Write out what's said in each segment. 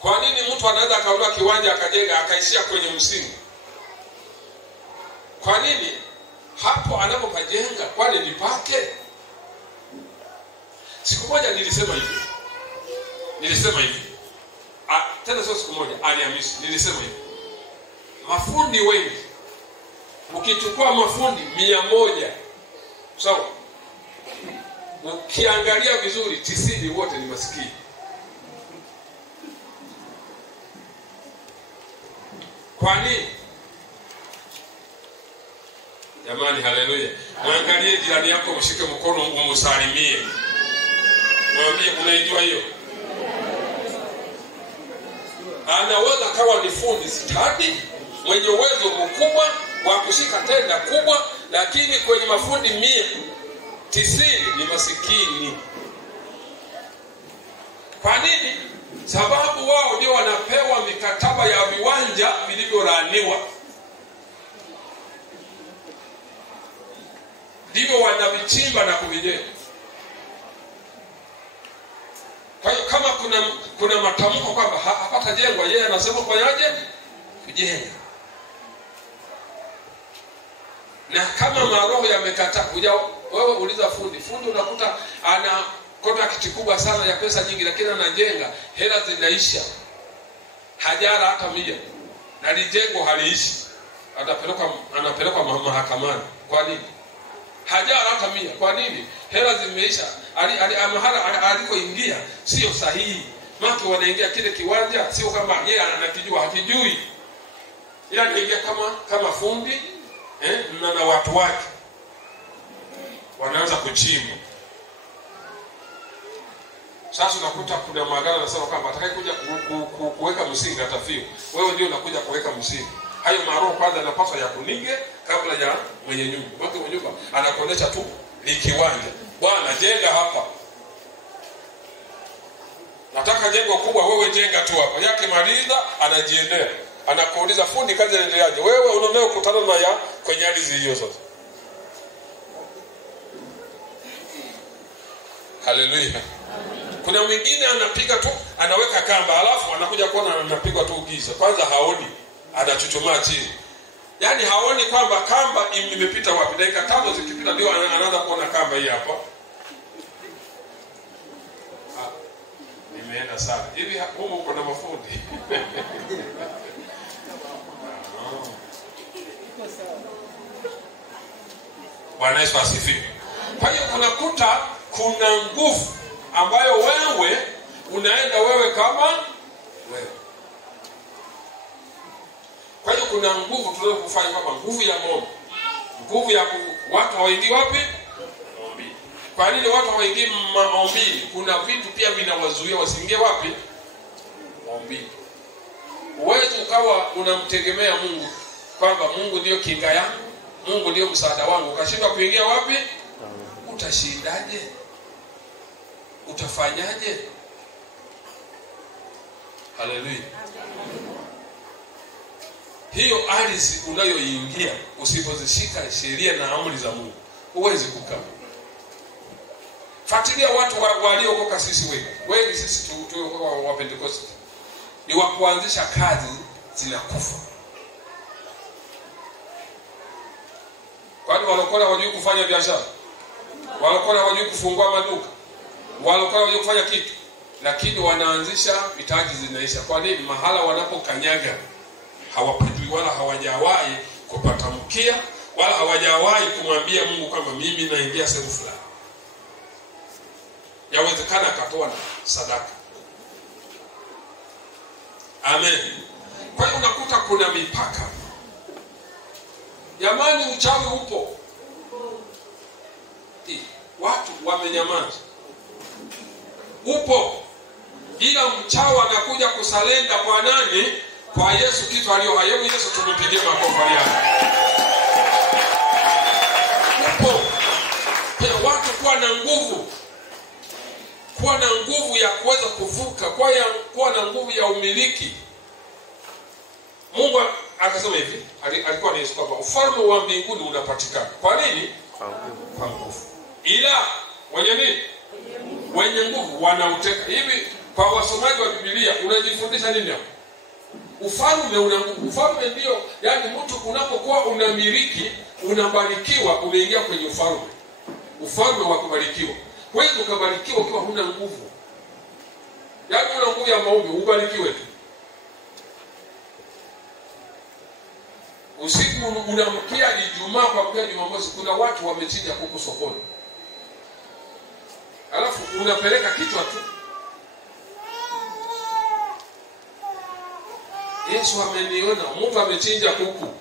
Kwa nini mtu anaweza akaondoa kiwanja akajenga akaishia kwenye msingi? Kwa nini hapo anapopajenga kwani ni pake? Siku moja nilisema hivi. Tena sio siku moja, Alhamisi nilisema hivi. Mafundi wengi, ukichukua mafundi 100, sawa? Ukiangalia vizuri 90 wote ni maskini. Kwa nini? Jamani, haleluya. Muangalie jirani yako, mshike mkono, umsalimie. Mwambie unaijua hiyo. Anaweza kawa ni fundi stadi, mwenye uwezo mkubwa wa kushika tenda kubwa, lakini kwenye mafundi 90 ni masikini. Kwa nini? Sababu wao ndio wanapewa mikataba ya viwanja vilivyolaaniwa. Ndivyo wanavichimba na kuvijenga. Kwa hiyo kama kuna matamko kwamba hapata jengwa, yeye anasema fanyaje? Kujenga. Na kama maroho yamekataa, wewe uliza fundi unakuta ana contract kubwa sana ya pesa nyingi, lakini anajenga, hela zinaisha. Hajara hata 100. Na lijengo haliishi. Anapelekwa mahakamani. Kwa nini? Hajara hata 100. Kwa nini? Hela zimeisha. Mahala alikoingia sio sahihi. Watu wanaingia kile kiwanja sio kama yeye anakijua, hakijui. Ila anaingia kama fundi na watu wake wanaanza kuchimba. Sasa unakuta kuna magari yanasema kwamba atakaye kuja kuweka msingi atafio. Wewe ndio unakuja kuweka msingi. Hayo maroho kwanza yanapaswa ya kunige kabla ya mwenye nyumba. Mwenye nyumba anakuonesha tu ni kiwanja. Bwana, jenga hapa. Nataka jengo kubwa, wewe jenga tu hapa. Yake maliza anajiendea. Anakuuliza fundi kazi inaendeleaje? Wewe unaomba kukutana na ya kwenye ardhi hiyo sasa. Haleluya. Kuna mwingine anapiga tu, anaweka kamba, alafu anakuja kuona anapigwa tu giza. Kwanza haoni, anachuchumaa chini. Yaani haoni kwamba kamba imepita wapi. Dakika 5 zikipita ndio anaanza kuona kamba hii hapa. Nimeenda sana. Hivi huko kuna mafundi. Bwana Yesu asifiwe. Kwa hiyo kuna nguvu ambayo wewe unaenda kama wewe. Kwa hiyo kuna nguvu tunayofanya kama nguvu ya Mungu. Nguvu ya watu hawaingii wapi? Maombi. Kwa nini watu hawaingii maombi? Kuna vitu pia vinawazuia wasiingie wapi? Maombi. Wewe ukawa unamtegemea Mungu kwamba Mungu ndio kinga yangu, Mungu ndio msaada wangu. Ukashindwa kuingia wapi? Utashindaje? Utafanyaje? Haleluya. Hiyo ardhi unayoingia usipozishika sheria na amri za Mungu, huwezi kukaa. Fuatilia watu waliokoka sisi wengi sisi tuliokoka wa Pentecost. Ni wa kuanzisha kazi zinakufa. Kwani walokole hawajui kufanya biashara? Walokole hawajui kufungua maduka? Walokole hawajui kufanya kitu? Lakini wanaanzisha mitaji zinaisha. Kwa nini? Mahala wanapokanyaga hawapajui, wala hawajawahi kupatamkia, wala hawajawahi kumwambia Mungu kama mimi naingia sehemu fulani. Yawezekana akatoa na sadaka. Amen. Kwa hiyo unakuta kuna mipaka. Jamani, uchawi upo. Watu wamenyamaza. Upo. Ila mchawi anakuja kusalenda kwa nani? Kwa Yesu kitu aliyo hayo. Yesu tumpigie makofi yake. Upo. Kwa watu kuwa na nguvu. Kuwa na nguvu ya kuweza kuvuka, kuwa na nguvu ya umiliki. Mungu akasema hivi, alikuwa ni Yesu kwamba ufalme wa mbinguni unapatikana. Kwa nini? Kwa nguvu. Ila wenye nini? Wenye nguvu wanauteka. Hivi kwa wasomaji wa Biblia unajifundisha nini hapo? Ufalme ufalme ndio, yani mtu unapokuwa unamiliki, unabarikiwa, unaingia kwenye ufalme. Ufalme wa kubarikiwa. Wewe ukabarikiwa ukiwa huna nguvu. Yani una nguvu ya maombi, ubarikiwe tu. Usiku unamkia Ijumaa kwa mkia Jumamosi, kuna watu wamechinja kuku sokoni. Alafu unapeleka kichwa tu. Yesu ameniona, Mungu amechinja kuku.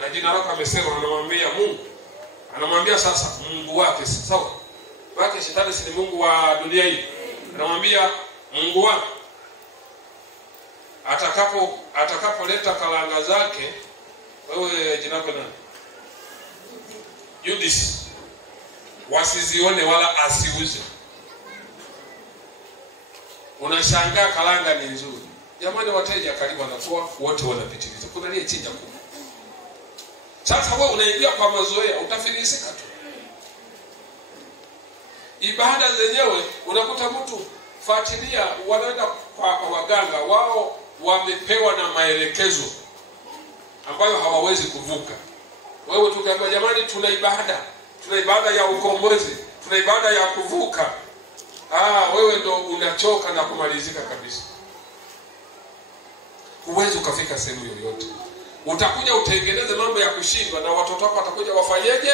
Na jina lake amesema, anamwambia Mungu. Anamwambia sasa Mungu wake, sawa? Wake shetani si Mungu wa dunia hii. Anamwambia Mungu wake atakapoleta kalanga zake, wewe jina lako nani? Judas. Wasizione wala asiuze. Unashangaa kalanga ni nzuri. Jamani, wateja karibu wanakuwa wote wanapitiliza. Kuna ile chinja kuku. Sasa wewe unaingia kwa mazoea, utafilisika tu. Ibada zenyewe unakuta mtu fuatilia, wanaenda kwa waganga, wao wamepewa na maelekezo ambayo hawawezi kuvuka. Wewe tukaambia jamani, tuna ibada ya ukombozi, tuna ibada ya kuvuka. Wewe ndo unachoka na kumalizika kabisa. Huwezi ukafika sehemu yoyote. Utakuja utengeneze mambo ya kushindwa, na watoto wako watakuja wafanyeje?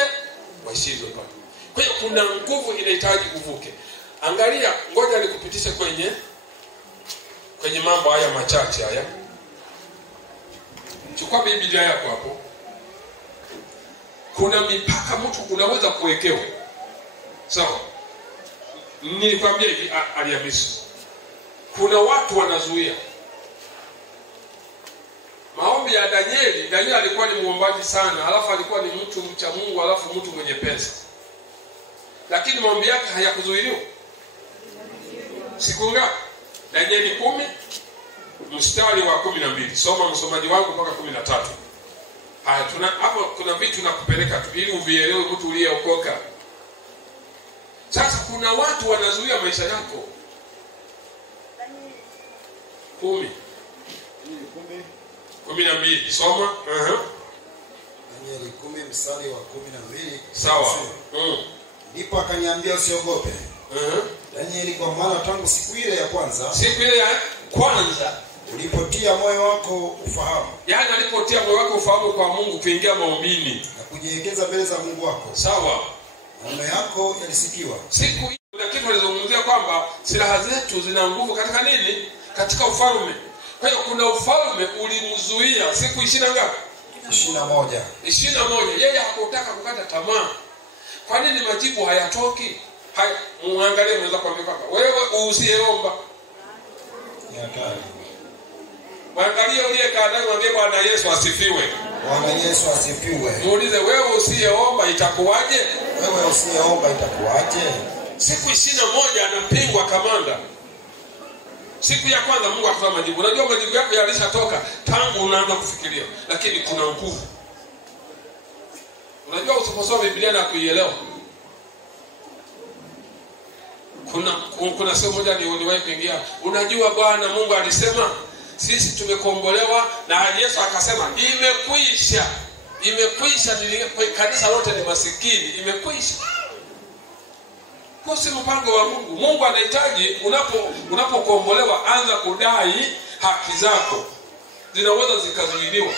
Washindwe pale. Kwa hiyo kuna nguvu inahitaji kuvuke. Angalia, ngoja nikupitishe kwenye mambo haya machache haya. Chukua Biblia yako hapo. Kuna mipaka mtu unaweza kuwekewa. Sawa? Nilikwambia hivi Alhamisi. Kuna watu wanazuia maombi ya Danieli. Danieli alikuwa ni muombaji sana, alafu alikuwa ni mtu mcha Mungu, alafu mtu mwenye pesa. Lakini maombi yake hayakuzuiliwa. Siku ngapi? Danieli 10 mstari wa 12. Soma msomaji wangu mpaka 13. Haya, hapo kuna vitu nakupeleka tu ili uvielewe mtu uliyeokoka. Sasa kuna watu wanazuia maisha yako. 10 12 soma. Danieli 10 mstari wa 12. Sawa. Ndipo akaniambia usiogope. Danieli, kwa maana tangu siku ile ya kwanza ulipotia moyo wako ufahamu. Yaani alipotia moyo wako ufahamu kwa Mungu, kuingia maombini na kujielekeza mbele za Mungu wako. Sawa. Maneno yako yalisikiwa. Siku hiyo kuna kitu alizungumzia kwamba silaha zetu zina nguvu katika nini? Katika ufalme. Kwa hiyo kuna ufalme ulimzuia siku 20 ngapi? 21. 21. Yeye hakutaka kukata tamaa. Kwa nini majibu hayatoki? Muangalie mwanzo kwambia kwamba wewe usiyeomba. Ni hatari. Mwangalie uliyekaa ndani, mwambie Bwana Yesu asifiwe. Bwana Yesu asifiwe. Muulize, wewe usiyeomba itakuwaje? Wewe usiyeomba itakuwaje? Siku 21 anapingwa kamanda. Siku ya kwanza Mungu akatoa majibu. Unajua majibu yako yalishatoka tangu unaanza kufikiria, lakini kuna nguvu. Unajua usiposoma Biblia na kuielewa. Kuna sehemu moja niwahi kuingia. Unajua Bwana Mungu alisema sisi tumekombolewa, na Yesu akasema imekwisha. Imekwisha, kanisa lote ni masikini, imekwisha. Kwa si mpango wa Mungu. Mungu anahitaji unapokombolewa anza kudai haki zako. Zinaweza zikazuiliwa.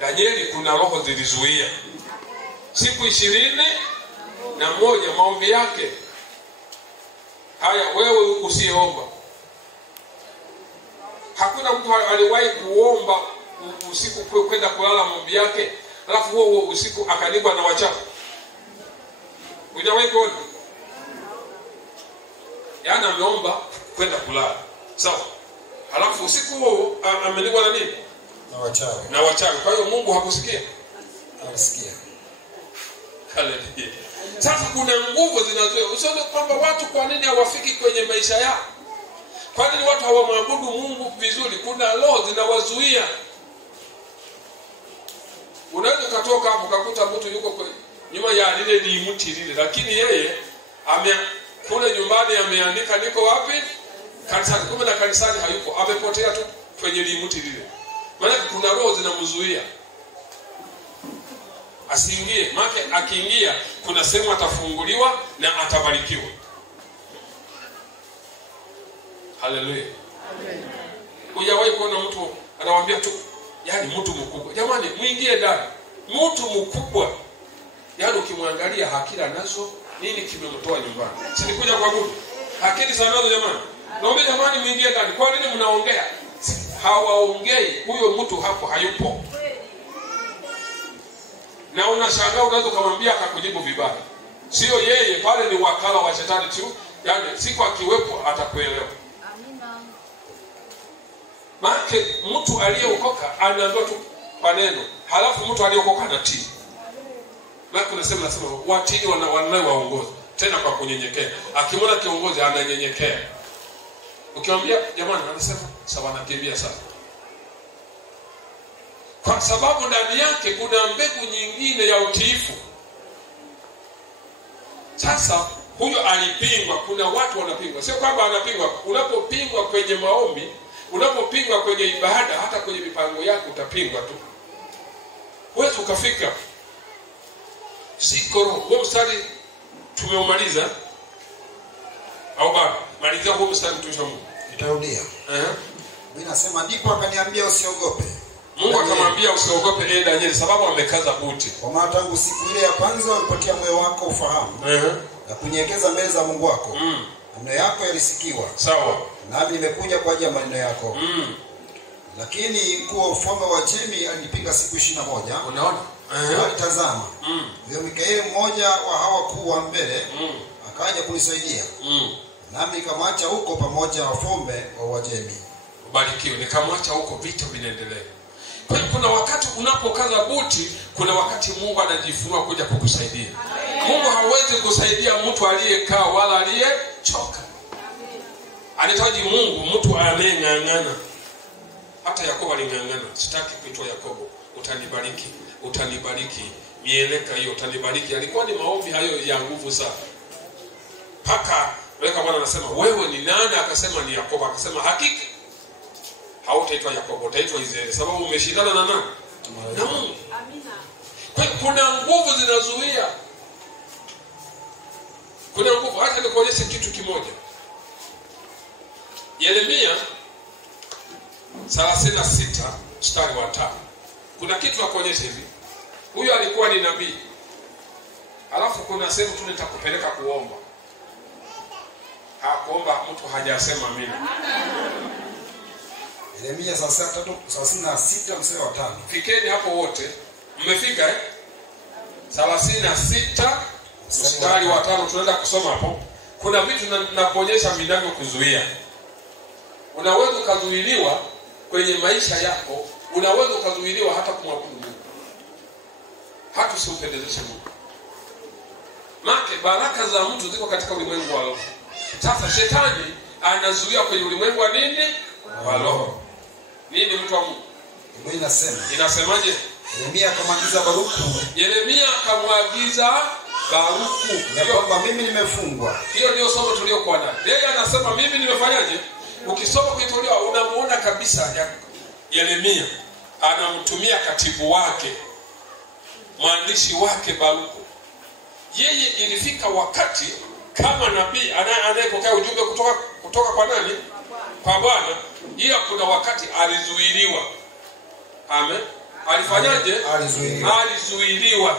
Danieli kuna roho zilizuia. Siku 21 maombi yake. Haya, wewe usiyeomba. Hakuna mtu aliwahi kuomba usiku kwenda kulala maombi yake, alafu huo usiku akalibwa na wachafu. Hujawahi kuona? Yaani ameomba kwenda kulala. Sawa. Alafu usiku huo amelibwa na nini? Na wachawi. Kwa hiyo Mungu hakusikia? Alisikia. Haleluya. Sasa kuna nguvu zinazoea. Usione kwamba watu kwa nini hawafiki kwenye maisha yao? Kwa nini watu hawamwabudu Mungu vizuri? Kuna roho zinawazuia. Unaweza kutoka hapo ukakuta mtu yuko nyuma ya lile limuti lile, lakini yeye kule nyumbani ameandika niko wapi? kanisani, kumbe na kanisani hayupo, amepotea tu kwenye limuti lile. Maana kuna roho zinamzuia asiingie. Maana akiingia kuna sehemu atafunguliwa na atabarikiwa. Haleluya. Amen. Hujawahi kuona mtu anawaambia tu, yani mtu mkubwa, jamani muingie ndani. Mtu mkubwa, yani ukimwangalia hakila nazo, nini kimemtoa nyumbani? Si nikuja kwa Mungu. Hakili sana nazo jamani. Naomba jamani muingie ndani. Kwa nini mnaongea? Hawaongei, huyo mtu hapo hayupo. Na unashangaa unaweza kumwambia akakujibu vibaya. Sio yeye, pale ni wakala wa shetani tu. Yani siku akiwepo atakuelewa. Amina. Maana mtu aliyeokoka anaambiwa tu kwa neno, halafu mtu aliyeokoka anatii. Maana nasema watii waongoza tena kwa kunyenyekea. Akimwona kiongozi ananyenyekea. Ukimwambia jamani, anasema sawa, nakimbia sana. Kwa sababu ndani yake kuna mbegu nyingine ya utiifu. Sasa huyo alipingwa, kuna watu wanapingwa. Sio kwamba anapingwa, unapopingwa kwenye maombi, unapopingwa kwenye ibada, hata kwenye mipango yako utapingwa tu. Wewe ukafika zikoro, huo mstari tumeumaliza au bado? Malizia huo mstari tushamu. Nitarudia. Mimi nasema ndipo akaniambia usiogope. Mungu akamwambia usiogope Danieli, sababu amekaza buti. Kwa maana tangu siku ile ya kwanza ulipotia moyo wako ufahamu na kunyekeza mbele za Mungu wako, maneno yako yalisikiwa. Sawa. Nami nimekuja kwa ajili ya maneno yako. Lakini mkuu wa ufalme wa Jemi alinipiga siku 21. Unaona? Alitazama. Ndio Mikaeli mmoja wa hawa kuu wa mbele akaja kunisaidia. Nami nikamwacha huko pamoja na wafalme wa Uajemi. Ubarikiwe. Nikamwacha huko, vita vinaendelea. Kwa hiyo kuna wakati unapokaza buti, kuna wakati Mungu anajifunua kuja kukusaidia. Mungu hawezi kusaidia mtu aliyekaa wala aliyechoka. Anahitaji Mungu mtu anayeng'ang'ana. Hata Yakobo aling'ang'ana. Sitaki kuitwa Yakobo. Utanibariki, utanibariki. Mieleka hiyo utanibariki. Alikuwa ni maombi hayo ya nguvu sana. Paka weka Bwana anasema, wewe ni nani? Akasema ni Yakobo. Akasema hakika hautaitwa Yakobo, utaitwa Israeli, sababu umeshindana na nani? Na Mungu. Amina. Kwa kuna nguvu zinazuia. Kuna nguvu. Hata nikuonyeshe kitu kimoja. Yeremia 36 mstari wa 5. Kuna kitu na kuonyesha hivi. Huyu alikuwa ni nabii. Alafu kuna sehemu tu nitakupeleka kuomba. Hakuomba mtu hajasema mimi. Yeremia 36 mstari wa 5. Fikeni hapo wote. Mmefika 36 mstari wa 5 tunaenda kusoma hapo. Kuna vitu nakuonyesha vinavyo kuzuia. Unaweza kuzuiliwa kwenye maisha yako, unaweza kuzuiliwa hata kumwabudu Mungu. Hata usimpendezeshe Mungu. Maana baraka za mtu ziko katika ulimwengu wa roho. Sasa shetani anazuia kwenye ulimwengu wa nini? Wa roho. Nini mtu wa Mungu? Biblia inasema. Inasemaje? Yeremia akamwagiza Baruku. Yeremia akamwagiza Baruku. Ya kwamba mimi nimefungwa. Hiyo ndio somo tuliokuwa nayo. Yeye anasema mimi nimefanyaje? Ukisoma kuitolewa unamuona kabisa Yeremia anamtumia katibu wake, mwandishi wake Baruku. Yeye ilifika wakati kama nabii anayepokea ujumbe kutoka kwa nani? Kwa Bwana. Ila kuna wakati alizuiliwa. Amen. Alifanyaje? Alizuiliwa.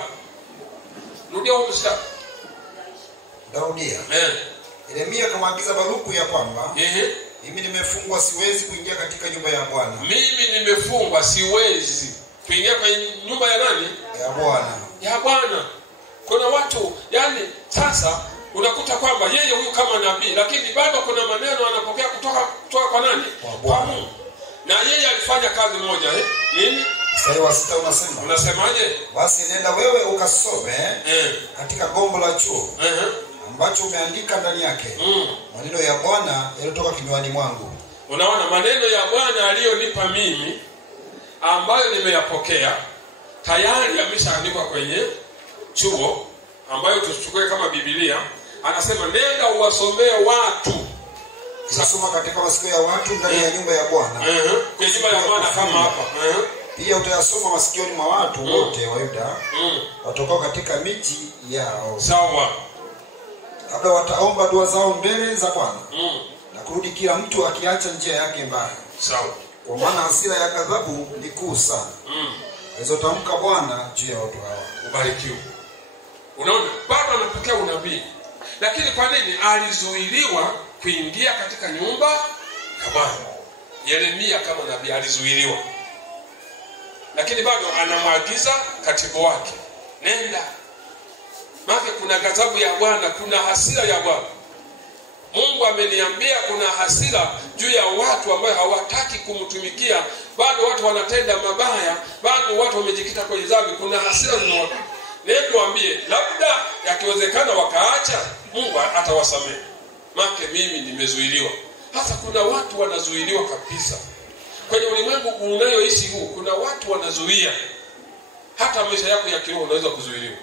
Rudia huo mstari. Daudia. Yeremia akamwagiza Baruku ya kwamba mimi nimefungwa, siwezi kuingia katika nyumba ya Bwana. Mimi nimefungwa, siwezi kuingia kwenye nyumba ya nani? Ya Bwana. Ya Bwana. Kuna watu yani sasa unakuta kwamba yeye huyu kama nabii, lakini bado kuna maneno anapokea kutoka kwa nani? Kwa Mungu. Na yeye alifanya kazi moja nini? Mstari wa 6 unasema. Unasemaje? Basi nenda wewe ukasome katika gombo la chuo ambacho umeandika ndani yake maneno ya Bwana yaliotoka kinywani mwangu. Unaona maneno ya Bwana aliyonipa mimi ambayo nimeyapokea tayari yameshaandikwa kwenye chuo ambayo tuchukue kama Biblia. Anasema nenda uwasomee watu Soma katika masikio ya watu ndani ya nyumba ya Bwana. Kwenye nyumba ya Bwana kama hapa. Pia utayasoma masikioni mwa watu wote wa Yuda watokao katika miji yao. Sawa. Kabla wataomba dua zao mbele za Bwana. Na kurudi kila mtu akiacha njia yake mbaya. Sawa. Kwa maana hasira ya ghadhabu ni kuu sana. Alizotamka Bwana juu ya watu hawa. Ubarikiwe. Unaona, bado anapokea unabii. Lakini kwa nini alizuiliwa kuingia katika nyumba ya Bwana? Yeremia kama nabii alizuiliwa. Lakini bado anamwagiza katibu wake, nenda. Maana kuna ghadhabu ya Bwana, kuna hasira ya Bwana. Mungu ameniambia kuna hasira juu ya watu ambao hawataki kumtumikia, bado watu wanatenda mabaya, bado watu wamejikita kwenye dhambi, kuna hasira zinaona. Nenda waambie, labda yakiwezekana wakaacha, Mungu atawasamehe. Maana mimi nimezuiliwa. Hasa kuna watu wanazuiliwa kabisa. Kwenye ulimwengu unayoishi huu, kuna watu wanazuia. Hata maisha yako ya kiroho unaweza kuzuiliwa.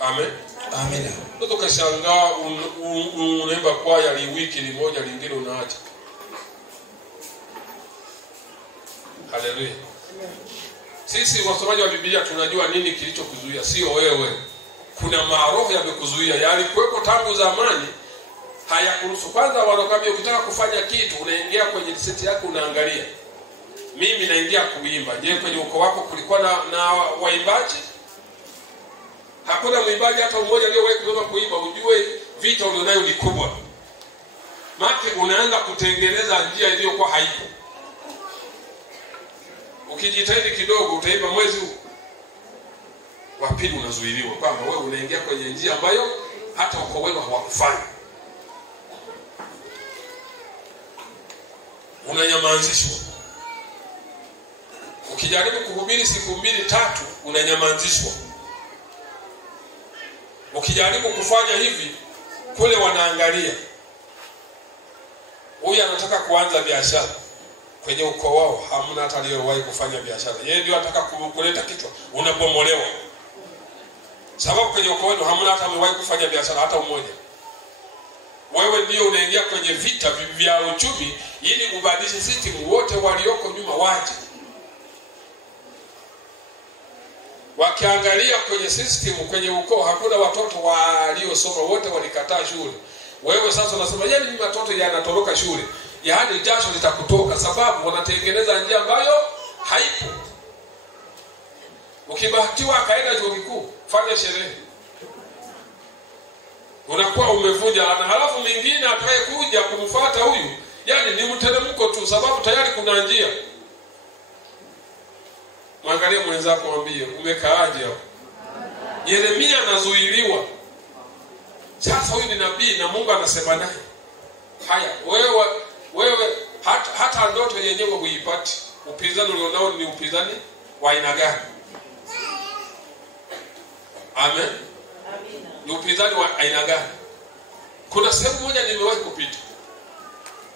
Amen. Amina. Ndio kashangaa unaimba kwaya wiki moja lingine unaacha. Haleluya. Sisi wasomaji wa Biblia tunajua nini kilichokuzuia, sio wewe. Kuna maroho yamekuzuia, yali kuwepo tangu zamani, hayakuruhusu. Kwanza wanakuambia ukitaka kufanya kitu unaingia kwenye seti yako unaangalia. Mimi naingia kuimba. Je, kwenye ukoo wako kulikuwa na waimbaji? Hakuna mwimbaji hata mmoja aliyewahi kuimba. Ujue vita ulionayo ni kubwa. Maana unaanza kutengeneza njia iliyokuwa haipo. Ukijitahidi kidogo utaimba mwezi huu wa pili unazuiliwa, kwamba wewe unaingia kwenye njia ambayo hata ukoo wenu hawakufanya. Unanyamazishwa. Ukijaribu kuhubiri siku 2-3 unanyamazishwa. Ukijaribu kufanya hivi kule wanaangalia. Huyu anataka kuanza biashara. Kwenye ukoo wao hamna hata aliyewahi kufanya biashara. Yeye ndio anataka kuleta kichwa, unabomolewa. Sababu kwenye ukoo wenu hamna hata amewahi kufanya biashara hata mmoja. Wewe ndio unaingia kwenye vita vya uchumi ili ubadilishe system, wote walioko nyuma waje. Wakiangalia kwenye system, kwenye ukoo hakuna watoto waliosoma, wote walikataa shule. Wewe sasa unasema yaani mimi watoto yanatoroka shule. Yaani jasho litakutoka, sababu wanatengeneza njia ambayo haipo. Ukibahatiwa akaenda chuo kikuu, fanya sherehe. Unakuwa umevunja, na halafu mwingine atakaye kuja kumfuata huyu, yaani ni mteremko tu, sababu tayari kuna njia. Mwangalie mwenzako mwambie, umekaaje hapo? Yeremia anazuiliwa. Sasa huyu ni nabii na Mungu anasema naye. Haya, wewe hata ndoto yenyewe huipati. Upinzani ulionao ni upinzani wa aina gani? Amen. Amina. Ni upinzani wa aina gani? Kuna sehemu moja nimewahi kupita.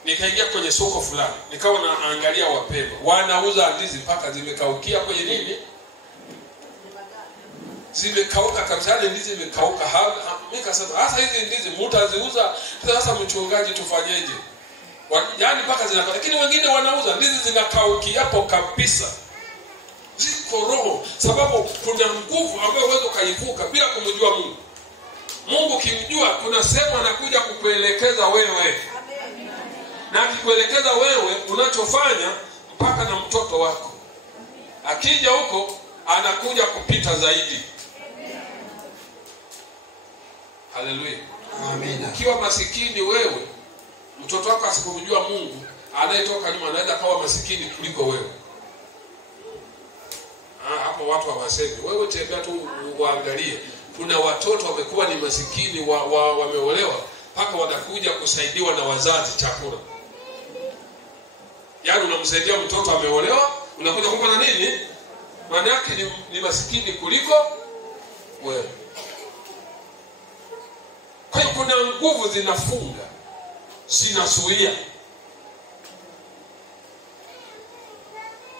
Nikaingia kwenye soko fulani, nikawa naangalia wapendwa wanauza ndizi mpaka zimekaukia kwenye nini? Zimekauka kabisa, ndizi zimekauka. Nikasema sasa hizi ndizi mtaziuza sasa, mchungaji tufanyeje? Yaani mpaka zinakauka. Lakini wengine wanauza ndizi zinakaukia hapo kabisa. Ziko roho, sababu kuna nguvu ambayo wewe ukaivuka bila kumjua Mungu. Mungu kimjua, kuna sehemu anakuja kukuelekeza wewe. Na akikuelekeza wewe unachofanya mpaka na mtoto wako. Akija huko anakuja kupita zaidi. Haleluya. Amina. Ukiwa masikini wewe, mtoto wako asipomjua Mungu, anayetoka nyuma anaweza kawa masikini kuliko wewe. Hapo watu hawasemi. Wewe tembea tu uangalie. Kuna watoto wamekuwa ni masikini wameolewa mpaka wanakuja kusaidiwa na wazazi chakula. Yaani unamsaidia mtoto ameolewa, unakuja kumpa na nini? Maana yake ni masikini kuliko wewe. Kwa hiyo kuna nguvu zinafunga, zinazuia.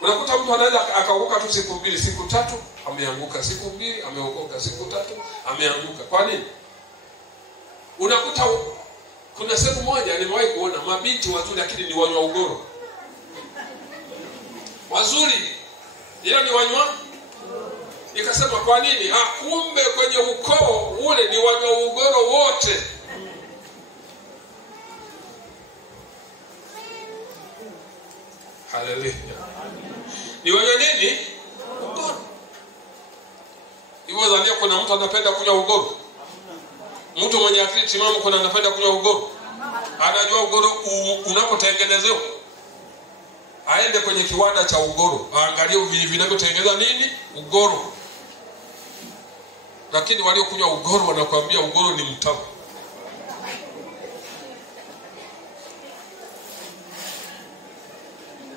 Unakuta mtu anaweza akaokoka tu siku 2, siku 3 ameanguka, siku 2 ameokoka, siku 3 ameanguka. Kwa nini? Unakuta Kuna sehemu moja nimewahi kuona mabinti wazuri lakini ni wanywa ugoro. Wazuri ila ni wanywa. Nikasema kwa nini? Kumbe kwenye ukoo ule ni wanywa ugoro wote. Haleluya. Ni wanywa nini? Ugoro. Hivyo dhania kuna mtu anapenda kunywa ugoro? Mtu mwenye akili timamu kuna anapenda kunywa ugoro? Anajua ugoro unapotengenezewa. Aende kwenye kiwanda cha ugoro, aangalie vinavyotengeneza nini? Ugoro. Lakini waliokunywa ugoro wanakuambia ugoro ni mtamu.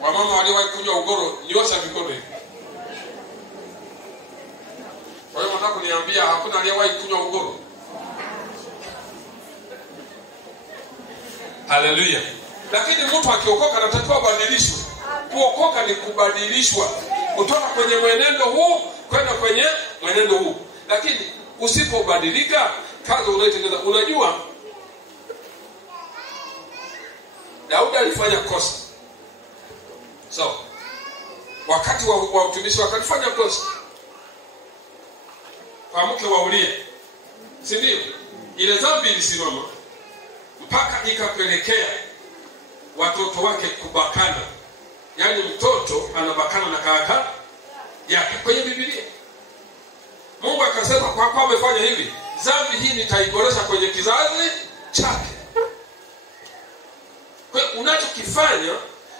Wamama waliowahi kunywa ugoro nyosha mikono hivi. Kwa hiyo nataka kuniambia hakuna aliyewahi kunywa ugoro? Haleluya. Lakini mtu akiokoka anatakiwa abadilishwe. Kuokoka ni kubadilishwa kutoka kwenye mwenendo huu kwenda kwenye mwenendo huu. Lakini usipobadilika kazi unayotengeneza. Unajua Daudi alifanya kosa. Wakati wa utumishi wakafanya kosa. Kwa mke wa Uria. Si ndio? Ile dhambi ilisimama mpaka ikapelekea watoto wake kubakana. Yaani mtoto anabakana na kaka yake kwenye Biblia. Mungu akasema kwa kuwa amefanya hivi, dhambi hii nitaiboresha kwenye kizazi chake. Kwa hiyo unachokifanya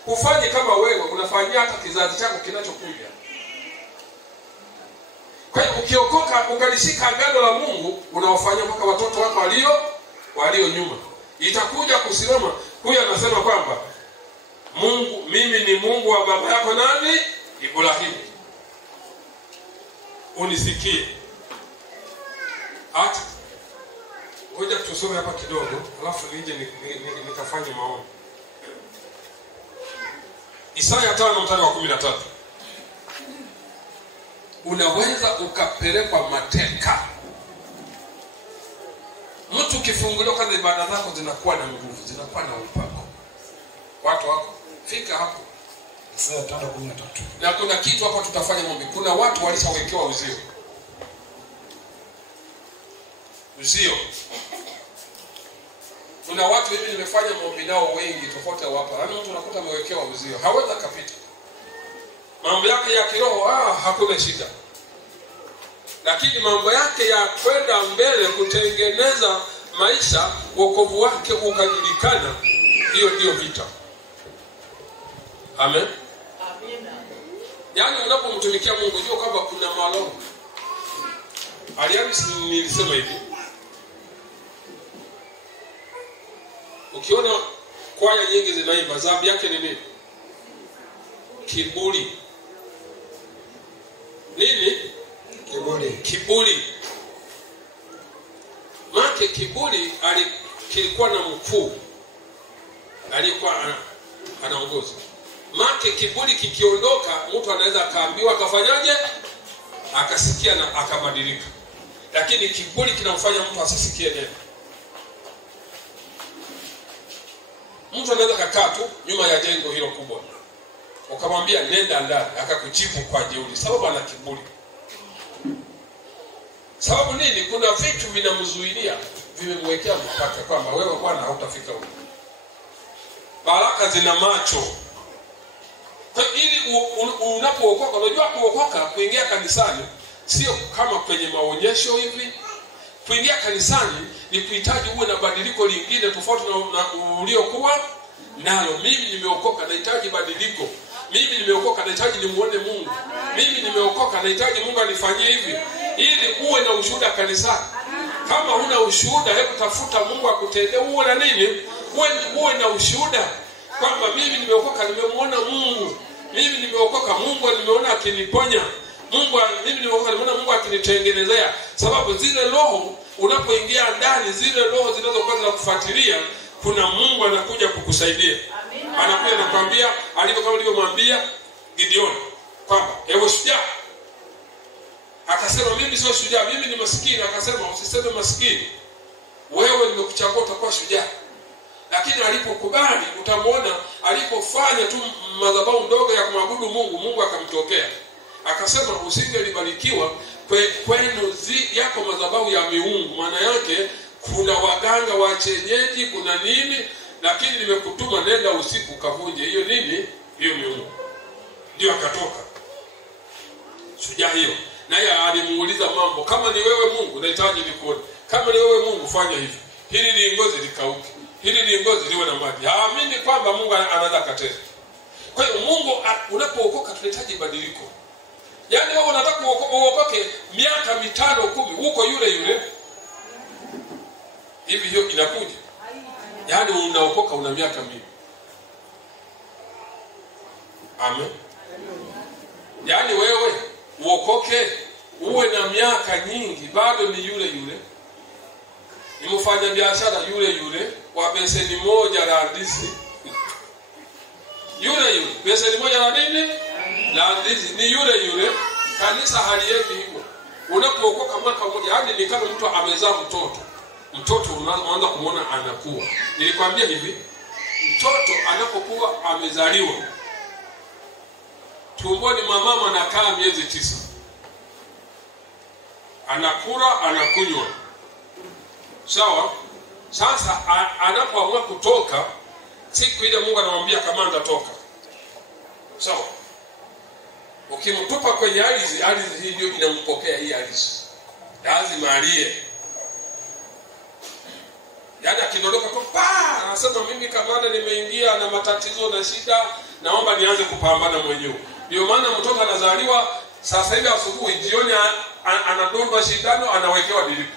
ufanye kama wewe unafanyia hata kizazi chako kinachokuja. Kwa hiyo ukiokoka ukalishika agano la Mungu, unawafanyia mpaka watoto wako walio nyuma. Itakuja kusimama huyu anasema kwamba Mungu, mimi ni Mungu wa baba yako nani? Ibrahimu. Unisikie. Hata ngoja tusome hapa kidogo, alafu nije nikafanye maombi. Isaya 5:13. Unaweza ukapelekwa mateka. Mtu kifunguliwa kaza ibada zako zinakuwa na nguvu, zinakuwa na upako. Watu wako fika hapo. Isaya 5:13. Na kuna kitu hapo tutafanya maombi. Kuna watu walishawekewa uzio. Uzio. Kuna watu hivi nimefanya maombi nao wengi tofauti hapa. Yaani mtu unakuta amewekewa uzio. Hawezi kupita. Mambo yake ya kiroho hakuna shida. Lakini mambo yake ya kwenda mbele kutengeneza maisha, wokovu wake ukajulikana, hiyo ndio vita. Amen. Amina. Yaani unapomtumikia Mungu unajua kwamba kuna malongo. Aliamisi nilisema hivi. Ukiona kwaya nyingi zinaimba, dhambi yake ni nini? Kiburi. Nini? Kiburi. Maana kiburi kilikuwa na mkuu. Alikuwa anaongoza. Maana kiburi kikiondoka, mtu anaweza kaambiwa akafanyaje? Akasikia na akabadilika. Lakini kiburi kinamfanya mtu asisikie neno. Mtu anaweza kukaa tu nyuma ya jengo hilo kubwa. Ukamwambia nenda ndani, akakujibu kwa jeuri sababu ana kiburi. Sababu nini? Kuna vitu vinamzuilia, vimemwekea mpaka kwamba wewe bwana hautafika huko. Baraka zina macho. Kwa ili unapookoka, unajua kuokoka, kuingia kanisani sio kama kwenye maonyesho hivi. Kuingia kanisani ni kuhitaji uwe na badiliko lingine tofauti na uliokuwa nalo. Mimi nimeokoka, nahitaji badiliko. Mimi nimeokoka, nahitaji nimuone Mungu. Mimi nimeokoka, nahitaji Mungu anifanyie hivi ili uwe na ushuhuda kanisani. Kama huna ushuhuda, hebu tafuta Mungu akutendee uwe na nini? Uwe na ushuhuda kwamba mimi nimeokoka, nimemuona Mungu. Mimi nimeokoka, Mungu nimeona akiniponya. Mimi nimeokoka, nimeona Mungu akinitengenezea. Sababu zile roho unapoingia ndani, zile roho zinazokuwa zinakufuatilia, kuna Mungu anakuja kukusaidia. Anakuja anakuambia kama alivyomwambia Gideon kwamba ewe shujaa. Akasema mimi sio shujaa, mimi ni maskini. Akasema usiseme maskini. Wewe nimekuchagua utakuwa shujaa. Lakini alipokubali, utamwona alipofanya tu madhabahu ndogo ya kumwabudu Mungu, Mungu akamtokea. Akasema usingelibarikiwa kwenu yako madhabahu ya miungu. Maana yake kuna waganga wa kienyeji, kuna nini, lakini nimekutuma nenda usiku kavunje hiyo nini, hiyo miungu. Ndio akatoka shujaa hiyo. Naye alimuuliza mambo, kama ni wewe Mungu nahitaji nikuone. Kama ni wewe Mungu fanya hivi. Hili liingozi likauke. Hili liingozi liwe na maji. Haamini kwamba Mungu anaweza katenda. Kwa hiyo Mungu unapookoka tunahitaji badiliko. Yaani wewe unataka uokoke miaka 5 10 uko yule yule. Hivi hiyo inakuja. Yaani unaokoka una miaka mingi. Amen. Yaani wewe uokoke uwe na miaka nyingi bado ni yule yule. Ni mfanya biashara yule yule wa beseni moja la ndizi. Yule yule beseni moja la nini? La ndizi ni yule yule. Kanisa haliendi hivyo. Unapookoka mwaka mmoja hadi ni kama mtu amezaa mtoto. Mtoto unaanza kumuona anakuwa. Nilikwambia hivi, mtoto anapokuwa amezaliwa tumboni mwa mama anakaa miezi 9. Anakula, anakunywa. Sawa? Sasa anapoamua kutoka, siku ile Mungu anamwambia kamanda toka. Sawa? Ukimtupa kwenye ardhi hii ndio inampokea hii ardhi. Lazima alie. Yaani akidondoka tu anasema mimi kamanda nimeingia na matatizo na shida, naomba nianze kupambana mwenyewe. Ndio maana mtoto anazaliwa sasa hivi asubuhi, jioni anadondwa shindano, anawekewa dilipu.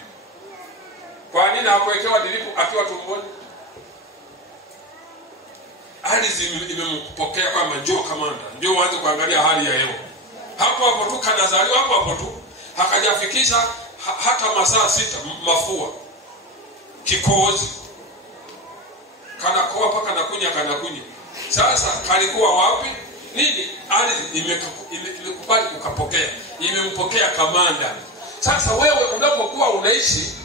Kwa nini hakuwekewa dilipu akiwa tumboni? Ardhi imempokea kama njoo kamanda, ndio uanze kuangalia hali ya hewa. Hapo hapo tu kanazaliwa, hapo hapo tu hakajafikisha hata masaa 6 mafua. Kikozi kanakoa mpaka kanakunya. Sasa kalikuwa wapi? Nini? Ardhi imekubali kukapokea. Imempokea kamanda. Sasa wewe unapokuwa unaishi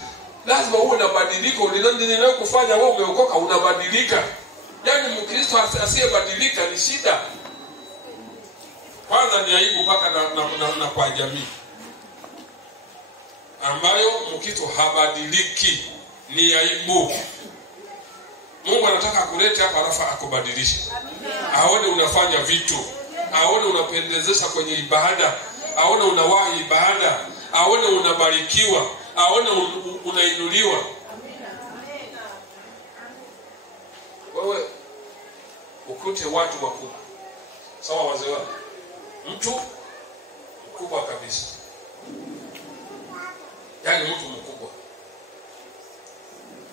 lazima uwe na badiliko. Ndio kufanya wewe umeokoka unabadilika. Yaani Mkristo asiyebadilika ni shida. Kwanza ni aibu mpaka na kwa jamii. Ambayo Mkristo habadiliki ni aibu. Mungu anataka kuleta hapa alafu akubadilishe. Aone unafanya vitu. Aone unapendezesha kwenye ibada. Aone unawahi ibada. Aone unabarikiwa. Aone unainuliwa. Wewe ukute watu wakubwa. Sawa wazee wao. Mtu mkubwa kabisa. Yaani mtu mkubwa.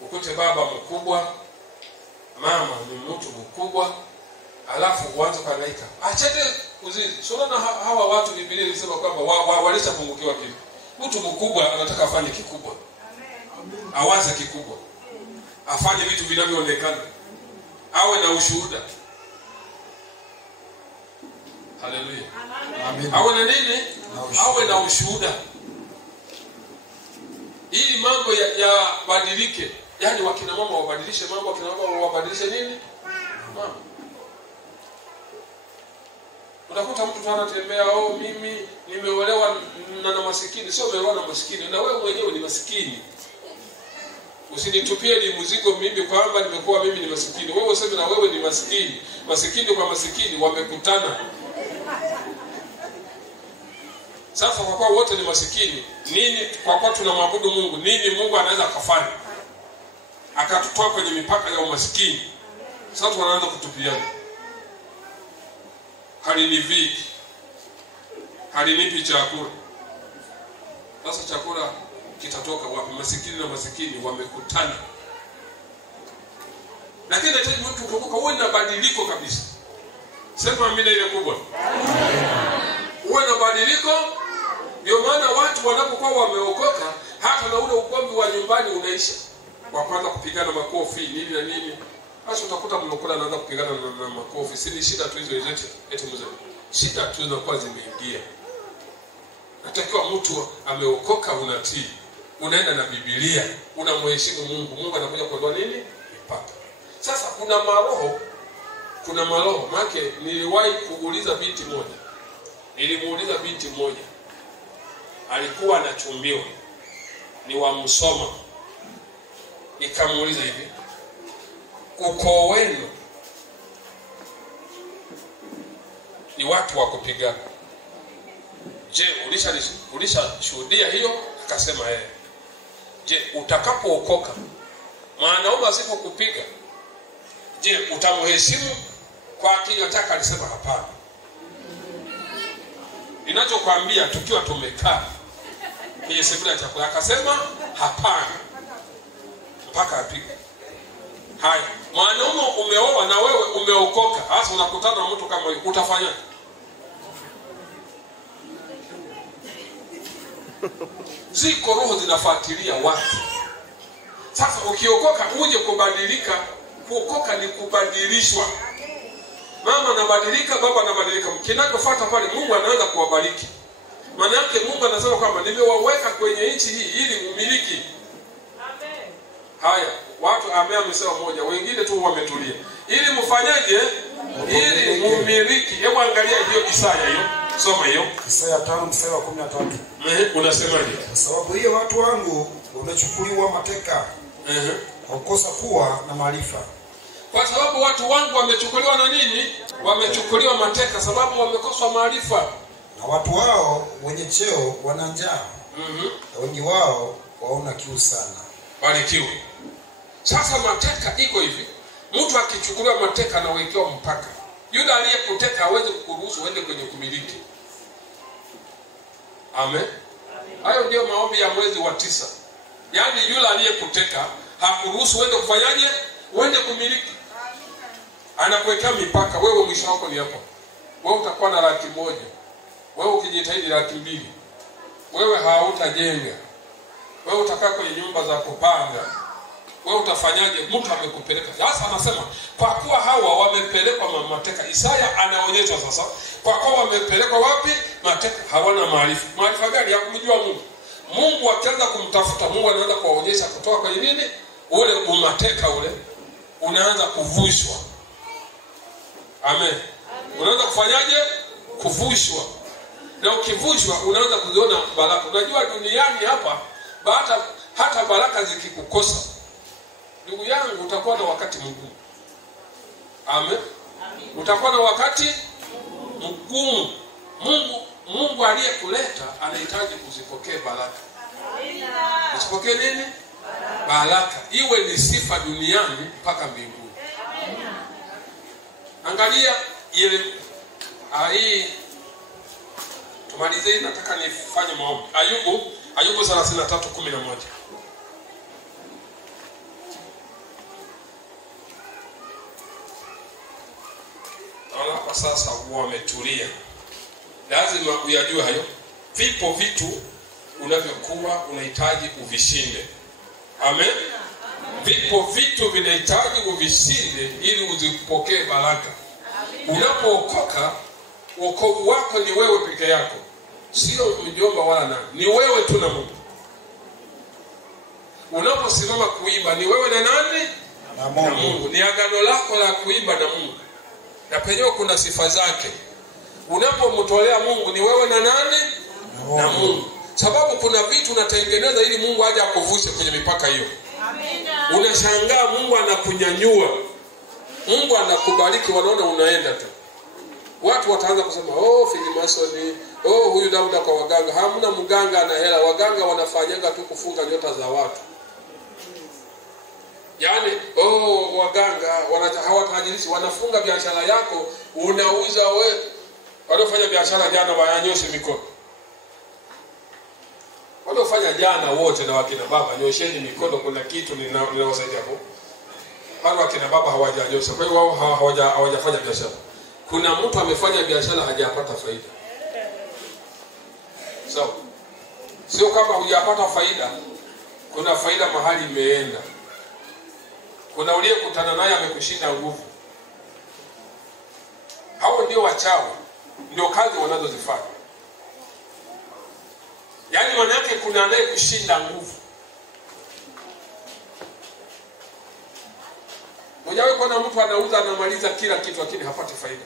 Ukute baba mkubwa, mama ni mtu mkubwa, alafu uanze kuhangaika. Achete kuzidi. Sio na hawa watu Biblia inasema kwamba walishapungukiwa kitu. Mtu mkubwa anataka afanye kikubwa. Amen. Awaze kikubwa. Afanye vitu vinavyoonekana. Awe na ushuhuda. Haleluya. Amen. Awe na nini? Awe na ushuhuda. Ili mambo ya badilike. Yaani wakina mama wabadilishe mambo, wakina mama wabadilishe nini? Mama. Unakuta mtu anatembea, mimi nimeolewa na maskini. Sio umeolewa na maskini, na wewe mwenyewe ni maskini. Usinitupie ni mzigo mimi kwamba nimekuwa mimi ni maskini. Wewe useme na wewe ni maskini. Maskini kwa maskini wamekutana. Sasa kwa kuwa wote ni maskini, nini kwa kuwa tunamwabudu Mungu, nini Mungu anaweza kufanya? Akatutoa kwenye mipaka ya umaskini. Sasa tunaanza kutupiana. Haliniviki. Halinipi chakula. Sasa chakula kitatoka wapi? Masikini na masikini wamekutana. Lakini nahitaji mtu kukumbuka uwe na badiliko kabisa. Sema amina ile kubwa. Uwe na badiliko. Ndio maana watu wanapokuwa wameokoka hata na ule ugomvi wa nyumbani unaisha. Kwa kwanza kupigana makofi nini na nini. Basi utakuta mnakula anaanza kupigana na makofi. Si ni shida tu hizo eti mzee. Shida tu zinakuwa zimeingia. Natakiwa mtu ameokoka unatii. Unaenda na Biblia, unamheshimu Mungu. Mungu anakuja kuondoa nini? Mipaka. Sasa kuna maroho. Maana niliwahi kuuliza binti moja. Nilimuuliza binti moja. Alikuwa anachumbiwa. Ni wa Musoma. Nikamuuliza hivi, ukoo wenu ni watu wa kupigana? Je, ulisha hiyo? Akasema yeye. Je, utakapookoka mwanaume asipokupiga, je, utamheshimu? Kwa kinywa chake alisema hapana. Ninachokuambia tukiwa tumekaa kwenye sebule ya chakula, akasema hapana mpaka apige. Haya, mwanaume umeoa na wewe umeokoka, hasa unakutana na mtu kama huyo, utafanya? Ziko roho zinafuatilia watu. Sasa ukiokoka uje kubadilika. Kuokoka ni kubadilishwa. Mama anabadilika, baba anabadilika. Kinachofuata pale Mungu anaanza kuwabariki. Maana yake Mungu anasema kwamba nimewaweka kwenye nchi hii ili mmiliki. Amen. Haya, watu amesema moja, wengine tu wametulia. Ili mfanyaje? Ili mmiliki. Hebu angalia hiyo Isaya hiyo. Soma hiyo. Isaya 5:13. Unasemaje? Kwa sababu hiyo watu wangu wamechukuliwa mateka. Kwa kukosa kuwa na maarifa. Kwa sababu watu wangu wamechukuliwa na nini? Wamechukuliwa mateka sababu wamekosa maarifa. Na watu wao wenye cheo wana njaa. Na wengi wao waona kiu sana. Barikiwe. Sasa mateka iko hivi. Mtu akichukuliwa mateka na wekewa mpaka. Yule aliyekuteka hawezi kukuruhusu uende kwenye kumiliki. Amen. Hayo ndio maombi ya mwezi wa 9. Yaani yule aliyekuteka hakuruhusu uende kufanyaje? Uende kumiliki. Anakuwekea mipaka. Wewe mwisho wako ni hapo. Wewe utakuwa na 100,000. Wewe ukijitahidi 200,000. Wewe hautajenga. Wewe utakaa kwenye nyumba za kupanga. Wewe utafanyaje? Mtu amekupeleka. Sasa anasema kwa kuwa hawa wamepelekwa mateka. Isaya anaonyesha sasa kwa kuwa wamepelekwa wapi? Mateka. Hawana maarifa. Maarifa gani? Ya kumjua Mungu. Mungu akianza kumtafuta, Mungu anaanza kuwaonyesha kutoka kwenye nini? Ule umateka ule unaanza kuvushwa. Amen. Unaanza kufanyaje? Kuvushwa. Na ukivushwa unaanza kuziona baraka. Unajua duniani hapa hata baraka zikikukosa, ndugu yangu, utakuwa na wakati mgumu. Amen. Utakuwa na wakati mgumu. Mungu aliyekuleta anahitaji kuzipokea baraka. Usipokee nini? Baraka. Iwe ni sifa duniani mpaka mbinguni. Angalia ile hii. Tumalize, nataka nifanye maombi. Ayubu 33:11. Naona kwa sasa wametulia. Lazima uyajue hayo. Vipo vitu unavyokuwa unahitaji uvishinde. Amen. Vipo vitu vinahitaji uvishinde ili uzipokee baraka. Unapookoka, wokovu wako ni wewe peke yako. Sio mjomba wala nani. Ni wewe tu na Mungu. Unaposimama kuimba ni wewe na nani? Na Mungu. Ni agano lako la kuimba na Mungu. Na penyewe kuna sifa zake. Unapomtolea Mungu ni wewe na nani? Na Mungu. Sababu kuna vitu unatengeneza ili Mungu aje akuvushe kwenye mipaka hiyo. Amina. Unashangaa Mungu anakunyanyua. Mungu anakubariki, wanaona unaenda tu. Watu wataanza kusema, Filimasoni, huyu Dauda kwa waganga. Hamna mganga ana hela. Waganga wanafanyaga tu kufunga nyota za watu. Yaani, waganga hawatajirisi, wanafunga biashara yako, unauza wewe. Waliofanya biashara jana wanyoshe mikono. Waliofanya jana wote na wakina baba, nyosheni mikono, kuna kitu ninawasaidia hapo. Wale wakina baba hawajanyosha. Kwa hiyo wao hawajafanya biashara. Kuna mtu amefanya biashara hajapata faida. Sio kama hujapata faida, kuna faida mahali imeenda. Kuna uliyekutana naye amekushinda nguvu. Hao ndio wachawi. Ndio kazi wanazozifanya. Yaani maana yake kuna anaye kushinda nguvu. Hujawahi kuona mtu anauza anamaliza kila kitu lakini hapati faida?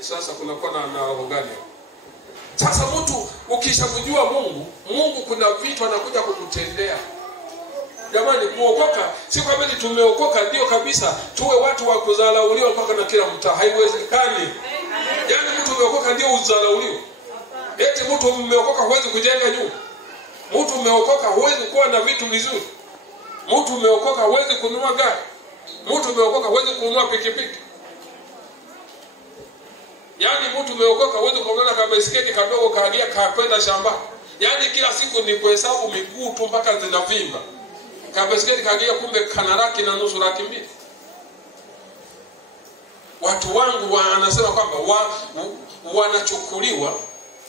Sasa kunakuwa na roho gani? Sasa mtu ukishamjua Mungu kuna vitu anakuja kukutendea. Jamani, kuokoka si kwamba tumeokoka ndio kabisa tuwe watu wa kudharauliwa mpaka na kila mtaa. Haiwezekani. Yaani mtu umeokoka ndio udharauliwe. Eti mtu umeokoka huwezi kujenga nyumba. Mtu umeokoka huwezi kuwa na vitu vizuri. Mtu umeokoka huwezi kununua gari. Mtu umeokoka huwezi kununua pikipiki. Yaani mtu umeokoka huwezi kununua kama baiskeli kadogo kaagia kakwenda shamba. Yaani kila siku ni kuhesabu miguu tu mpaka zinavimba. Kama baiskeli kaagia kumbe kana laki na nusu, laki mbili. Watu wangu wanasema kwamba wanachukuliwa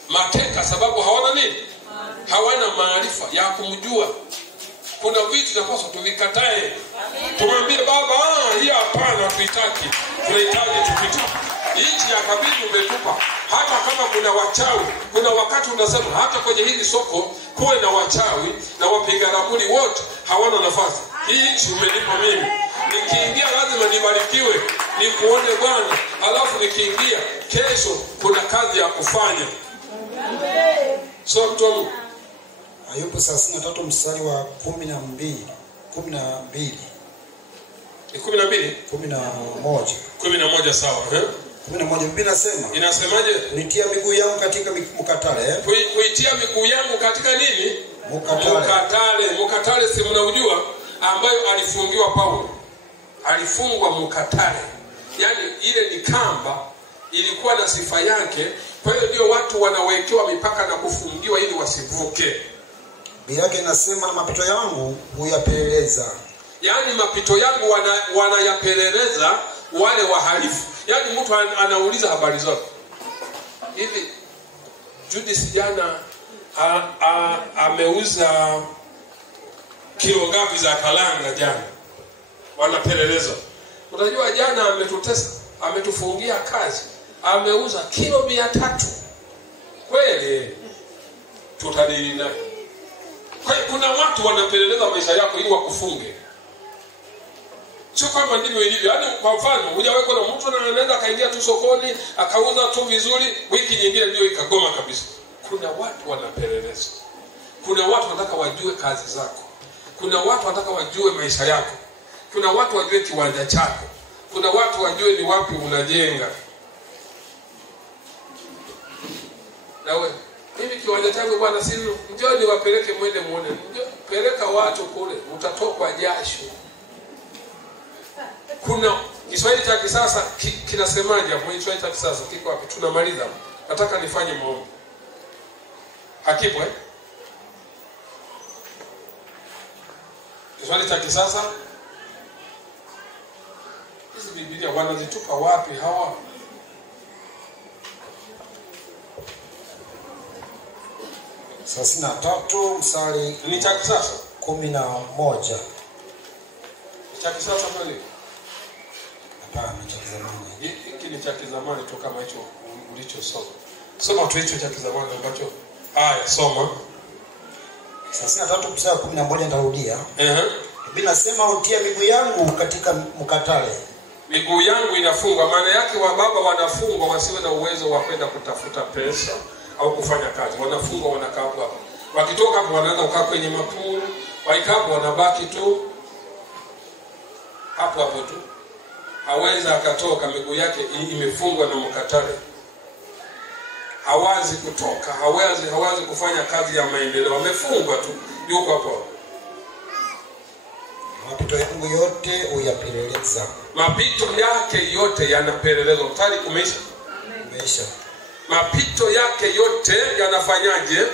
mateka sababu hawana nini? Hawana maarifa ya kumjua. Kuna vitu tunapaswa tuvikatae. Tumwambie baba, hii hapana, tuitaki. Tunahitaji tupite. Nchi ya kabili umetupa. Hata kama kuna wachawi, kuna wakati unasema hata kwenye hili soko kuwe na wachawi na wapiga ramli wote hawana nafasi. Hii nchi umenipa mimi. Nikiingia lazima nibarikiwe, nikuone Bwana. Alafu nikiingia kesho kuna kazi ya kufanya. So mtu Ayubu 33 mstari wa 12. 11 sawa, 11 Biblia inasema. Inasemaje? Nitia miguu yangu katika mkatale. Kuitia miguu yangu katika nini? Mkatale. Mkatale si mnaujua ambayo alifungiwa Paulo. Alifungwa mkatale. Yaani ile ni kamba ilikuwa na sifa yake. Kwa hiyo ndio watu wanawekewa mipaka na kufungiwa ili wasivuke. Biblia yake inasema mapito yangu huyapeleleza. Yaani mapito yangu wanayapeleleza wale wahalifu. Yaani mtu anauliza habari zake. Hivi Judith jana ameuza kilo ngapi za kalanga jana? Wanapeleleza. Unajua jana ametutesa, ametufungia kazi. Ameuza kilo 300. Kweli tutadili naye. Kwa hiyo kuna watu wanapeleleza maisha yako ili wakufunge. Sio kama ndivyo ilivyo. Yaani kwa mfano, hujawahi kuona mtu anaenda kaingia tu sokoni, akauza tu vizuri, wiki nyingine ndio ikagoma kabisa. Kuna watu wanapeleleza. Kuna watu wanataka wajue kazi zako. Kuna watu wanataka wajue maisha yako. Kuna watu wajue kiwanja chako. Kuna watu wajue ni wapi unajenga. Nawe mimi kiwanja changu bwana sisi njoo niwapeleke mwende muone. Peleka watu kule, utatokwa jasho. Kuna Kiswahili cha kisasa kinasemaje hapo? Kiswahili cha kisasa kiko wapi? Tunamaliza. Nataka nifanye maombi. Hakipo Kiswahili cha kisasa hizi Biblia wanazitupa wapi hawa? Sasa na 3 mstari ni cha kisasa 11. Cha kisasa kweli? Hapana, cha kizamani. Hiki ni cha kizamani tu kama hicho ulichosoma. Soma tu hicho cha kizamani ambacho. Haya, soma. Sasa na 3 mstari 11 nitarudia. Biblia inasema utia miguu yangu katika mkatale. Miguu yangu inafungwa, maana yake wababa wanafungwa wasiwe na uwezo wa kwenda kutafuta pesa au kufanya kazi. Wanafungwa wanakaa hapo. Wakitoka hapo wanaanza kukaa kwenye mapuru, waikapo wanabaki tu hapo tu. Hawezi akatoka, miguu yake imefungwa na mkatale. Hawazi kutoka, hawazi kufanya kazi ya maendeleo. Amefungwa tu, yuko hapo. Mapito yangu yote uyapeleleza. Mapito yake yote yanapelelezwa. Mstari umeisha. Mapito yake yote yanafanyaje?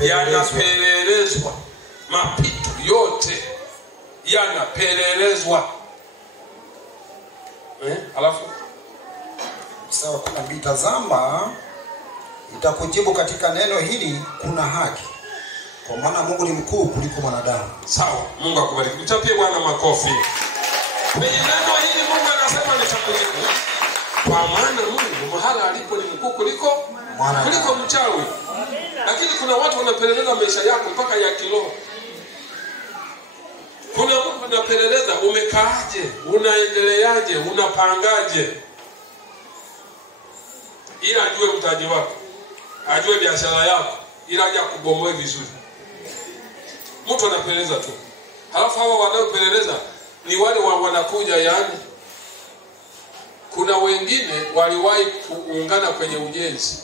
Yanapelelezwa. Mapito yote yanapelelezwa. Alafu sawa, kuna bitazama itakujibu katika neno hili kuna haki. Kwa maana Mungu ni mkuu kuliko mwanadamu. Sawa, Mungu akubariki. Mtapie Bwana makofi. Kwenye neno hili Mungu anasema ni cha kujibu. Kwa maana Mungu mahala alipo ni mkuu kuliko mchawi. Lakini kuna watu wanapeleleza maisha yako mpaka ya kiroho. Kuna unapeleleza umekaaje, unaendeleaje, unapangaje, ili ajue mtaji wako, ajue biashara yako, ili aje kubomoe vizuri. Mtu anapeleleza tu. Halafu hawa wanaopeleleza ni wale wanakuja, yani kuna wengine waliwahi kuungana kwenye ujenzi.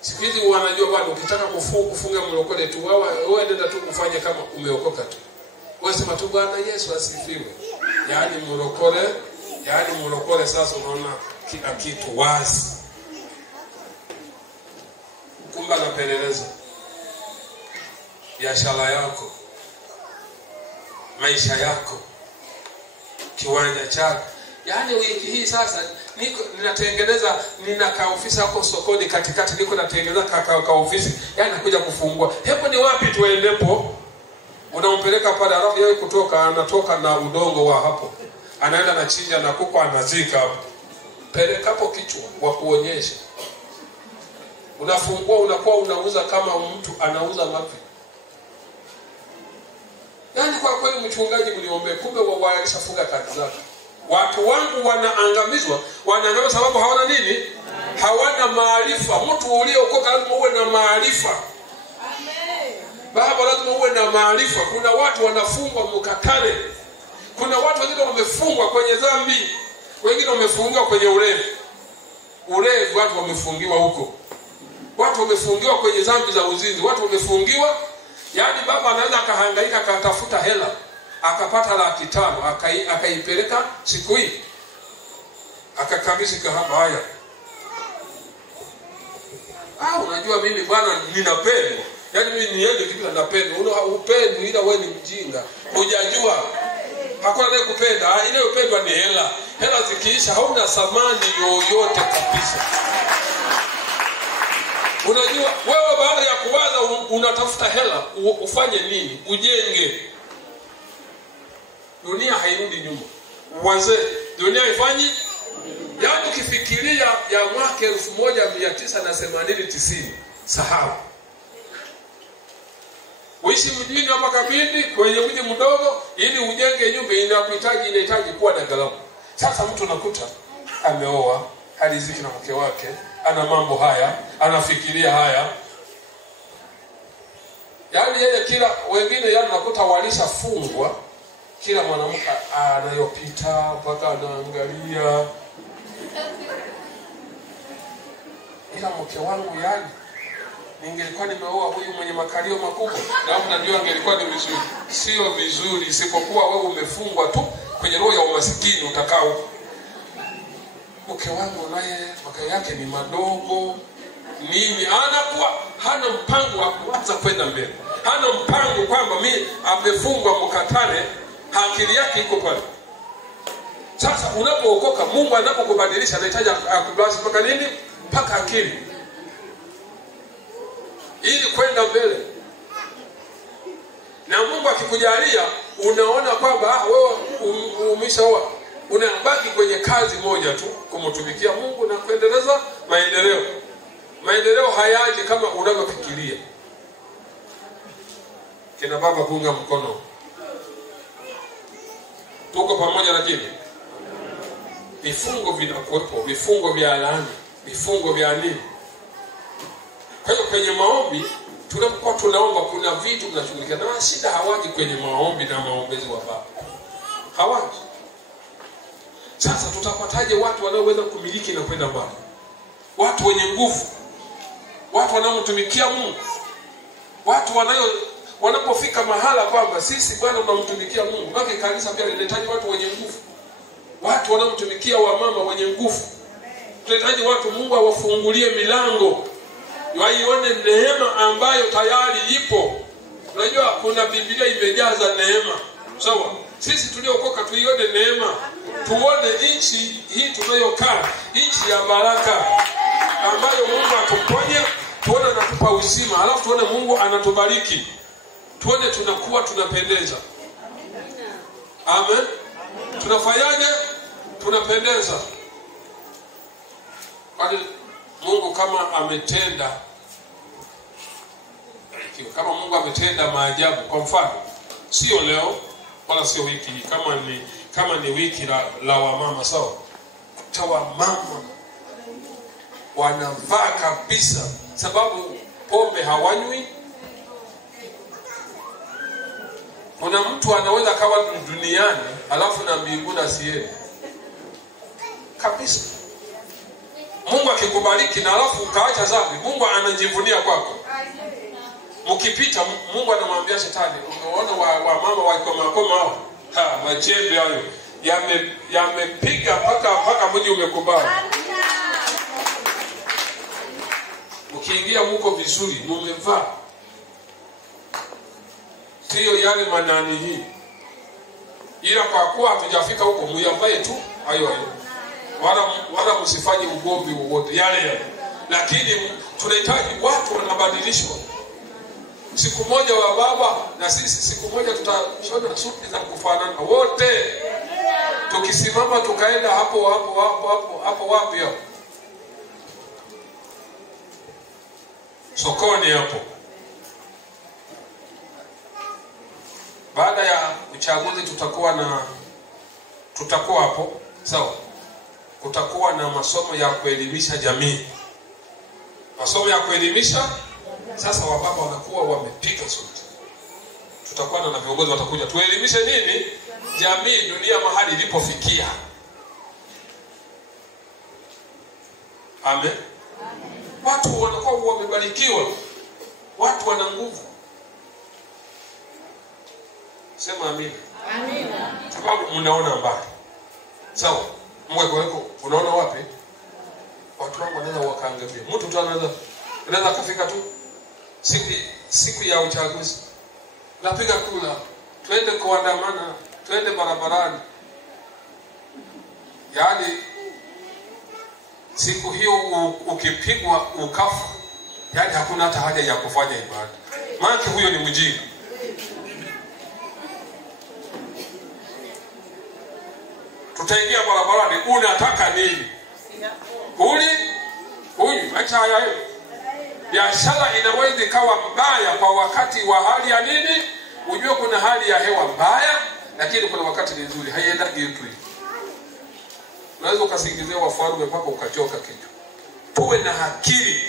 Siku hizi wanajua bwana, ukitaka kufunga mlokole tu, wewe nenda tu kufanya kama umeokoka tu. Wewe sema tu Bwana Yesu asifiwe. Yaani mlokole sasa unaona kila kitu wazi. Kumbe anapeleleza biashara yako, maisha yako, kiwanja chako. Yaani wiki hii sasa nina kaofisi hapo sokoni katikati, niko natengeneza kaofisi. Yaani nakuja kufungua. Hebu ni wapi tuendepo? Unampeleka pale, alafu yeye anatoka na udongo wa hapo. Anaenda na chinja na kuku anazika hapo. Peleka hapo kichwa wa kuonyesha. Unafungua, unakuwa unauza kama mtu anauza mapi. Yaani kwa kweli mchungaji mniombe, kumbe walishafunga kazi zake. Watu wangu wanaangamizwa sababu hawana nini? Hawana maarifa. Mtu uliokoka lazima uwe na maarifa. Amen. Baba, lazima uwe na maarifa. Kuna watu wanafungwa mkatale. Kuna watu wengine wamefungwa kwenye dhambi. Wengine wamefungiwa kwenye ulevi. Ulevi watu wamefungiwa huko. Watu wamefungiwa kwenye dhambi za uzinzi. Watu wamefungiwa. Yaani baba anaweza akahangaika akatafuta hela, akapata 500,000, akaipeleka siku hii, akakabidhi kahaba. Haya, unajua mimi bwana ninapendwa. Yaani mimi niende kitu napendwa. Upendo ila wewe ni mjinga. Hujajua. Hakuna naye kupenda. Ile upendwa ni hela. Hela zikiisha hauna thamani yoyote kabisa. Unajua wewe baada ya kuwaza unatafuta hela ufanye nini? Ujenge. Dunia hairudi nyuma. Wazee, dunia ifanye. Yaani ukifikiria ya mwaka 1980-90, sahau. Uishi mjini hapa Kabindi kwenye mji mdogo, ili ujenge nyumba inahitaji kuwa na gharama. Sasa mtu unakuta ameoa, haliziki na mke wake, ana mambo haya, anafikiria haya. Yaani yeye wengine nakuta walishafungwa, kila mwanamke anayopita mpaka anaangalia. Ila mke wangu ningelikuwa nimeoa huyu mwenye makalio makubwa, na najua angelikuwa ni vizuri. Sio vizuri, isipokuwa wewe umefungwa tu kwenye roho ya umasikini utakao. Mke wangu naye makao yake ni madogo. Nini? Anakuwa hana mpango wa kuanza kwenda mbele. Hana mpango kwamba mimi amefungwa mkatale, akili yake iko pale. Sasa unapookoka, Mungu anapokubadilisha anahitaji akubadilishe mpaka nini? Mpaka akili. Ili kwenda mbele. Na Mungu akikujalia unaona kwamba wewe umeshaoa, unabaki kwenye kazi moja tu, kumtumikia Mungu na kuendeleza maendeleo. Maendeleo hayaji kama unavyofikiria. Kina baba punga mkono. Tuko pamoja, lakini vifungo vinakuwepo, vifungo vya laana, vifungo vya nini? Kwa hiyo kwenye maombi tunapokuwa tunaomba, kuna vitu tunashughulikia. Na shida hawaji kwenye maombi na maombezi wa baba. Hawaji. Sasa tutapataje watu wanaoweza kumiliki na kwenda mbali? Watu wenye nguvu. Watu wanaomtumikia Mungu. Watu wanapofika mahala kwamba sisi Bwana tunamtumikia Mungu. Baki kanisa pia linahitaji watu wenye nguvu. Watu wanaomtumikia wamama wenye nguvu. Tunahitaji watu Mungu awafungulie milango. Waione neema ambayo tayari ipo. Unajua kuna Biblia imejaza neema. Sawa? Sisi tuliokoka tuione neema. Tuone nchi hii tunayokaa, nchi ya baraka ambayo Mungu atuponye, tuone anatupa uzima, alafu tuone Mungu anatubariki. Tuone tunakuwa tunapendeza. Amen. Tunafanyaje? Tunapendeza. Kwani Mungu kama ametenda maajabu, kwa mfano sio leo, wala sio wiki, kama ni wiki la wamama, sawa. Wamama wanavaa kabisa, sababu pombe hawanywi. Kuna mtu anaweza kawa duniani alafu na mbinguni asiye kabisa. Mungu akikubariki na alafu ukaacha dhambi, Mungu anajivunia kwako. Mkipita Mungu anamwambia shetani, umeona wamama wako makoma hao, majembe hayo yamepiga mpaka mji umekubali. Ukiingia mko vizuri, mmevaa, sio yale manani hii. Ila kwa kuwa hatujafika huko, muyavae tu hayo wala msifanye ugomvi wowote yale. Lakini tunahitaji watu wanabadilishwa. Siku moja wa baba na sisi siku moja tutashona suti za kufanana wote. Tukisimama tukaenda hapo wapi hapo? Sokoni hapo. Baada ya uchaguzi tutakuwa hapo, sawa. Kutakuwa na masomo ya kuelimisha jamii. Masomo ya kuelimisha. Sasa wababa wanakuwa wamepiga suti. Tutakuwa na viongozi watakuja tuelimishe nini? Jamii, dunia mahali ilipofikia. Amen. Watu wanakuwa wamebarikiwa. Watu wana nguvu. Sema amina. Amina. Sababu mnaona mbali. Sawa. Mweko unaona wapi? Watu wangu wanaweza wakaangamia. Mtu tu anaweza kufika tu siku ya uchaguzi. Napiga kula. Twende kuandamana, twende barabarani. Yaani siku hiyo ukipigwa ukafa, yaani hakuna hata haja ya kufanya ibada. Maana huyo ni mjinga. Tutaingia barabarani, unataka nini? Huyu acha haya. Biashara inaweza ikawa mbaya kwa wakati wa hali ya nini? Unajua kuna hali ya hewa mbaya, lakini kuna wakati nzuri. Haienda kitu. Unaweza ukasingizia wafalme mpaka ukachoka kichwa. Tuwe na akili.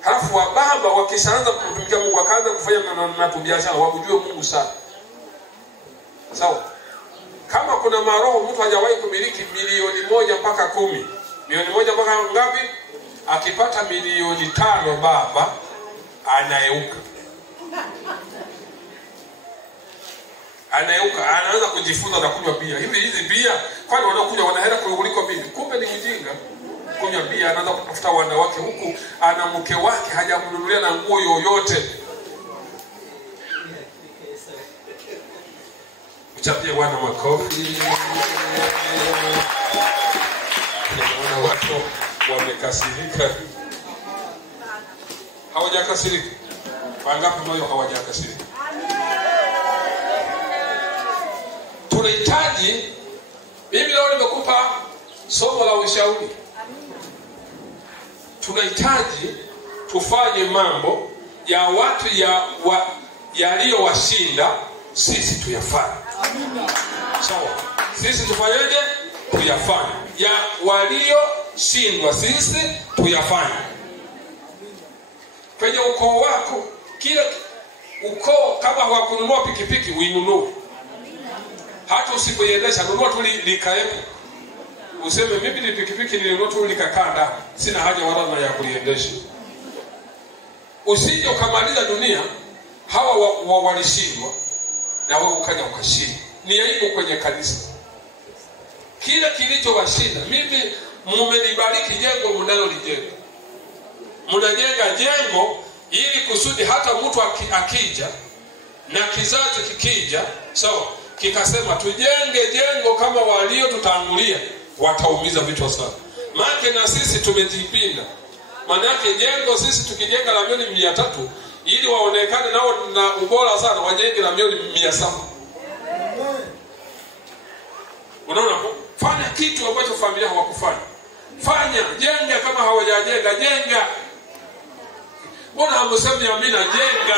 Halafu wababa wakishaanza kumtumikia Mungu, akaanza kufanya na biashara, wamjue Mungu sana. Sawa? Kama kuna maroho mtu hajawahi kumiliki milioni 1 mpaka 10. Milioni 1 mpaka ngapi? Akipata milioni 5 baba anaeuka. Anaanza kujifunza na kunywa bia. Hizi bia, kwani wanakuja wanahela kuliko mimi? Kumbe ni mjinga. Kunywa bia, anaanza kutafuta wanawake huku, ana mke wake hajamnunulia na nguo yoyote. Mchapie wana makofi. Naona watu wamekasirika. Hawajakasirika. Wangapi moyo hawajakasirika? Tunahitaji, mimi leo nimekupa somo la ushauri. Tunahitaji tufanye mambo ya watu yaliyowashinda, sisi tuyafanye. Sawa. Sisi tufanyeje? Tuyafanye. Ya walioshindwa sisi tuyafanye. Kwenye ukoo wako, kila ukoo kama hawakununua pikipiki uinunue. Hata usipoiendesha, nunua tu likaepo. Useme mimi ni pikipiki nilinunua tu likakanda, sina haja wala ya kuiendesha. Usije ukamaliza dunia, hawa walishindwa na wewe ukaja ukashinda. Ni aibu kwenye kanisa. Kila kilichowashinda, mimi mmenibariki jengo mnalolijenga. Mnajenga jengo ili kusudi hata mtu akija na kizazi kikija, sawa, kikasema tujenge jengo kama walio tutangulia, wataumiza vichwa sana. Maana na sisi tumejipinda. Maana yake jengo sisi tukijenga la milioni 300 ili waonekane nao na ubora sana, wajenge la milioni 700. Unaona, fanya kitu ambacho familia hawakufanya. Fanya, jenga kama hawajajenga, jenga. Mbona hamsemi amina? Jenga.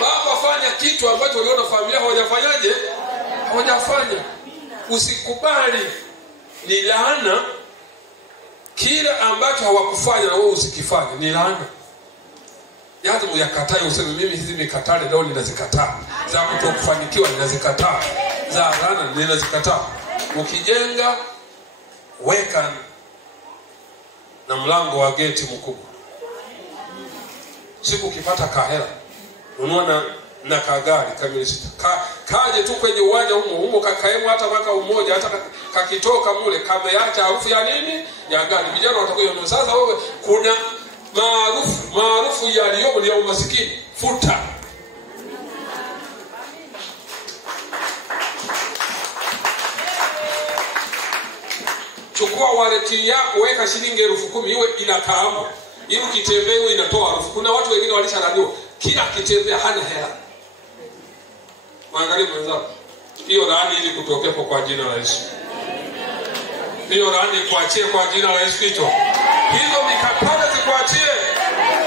Baba, fanya kitu ambacho waliona familia hawajafanyaje, hawajafanya. Usikubali, ni laana. Kile ambacho hawakufanya na wewe usikifanye ni laana. Lazima uyakatae, useme mimi hizi mikatale leo ninazikataa. Za kutokufanikiwa ninazikataa. Za laana ninazikataa. Ukijenga, weka na mlango wa geti mkubwa. Siku ukipata kahera, ununua na kagari kamili sita. Kaje tu kwenye uwanja humo kakaemu hata mwaka mmoja, hata kakitoka mule kameacha harufu ya nini? Ya gari. Vijana watakuja. Sasa wewe kuna maarufu yaliyomo ni ya umasikini. Futa. Chukua wallet yako, weka shilingi 10,000 iwe inakaama. Ili ukitembea iwe inatoa harufu. Kuna watu wengine walisharadiwa kila kitembea hana hela. Mwangalie mwenzako. Hiyo laani ili kutokea kwa jina la Yesu. Hiyo laani kuachie kwa jina la Yesu Kristo. Hizo mikatale zikuachie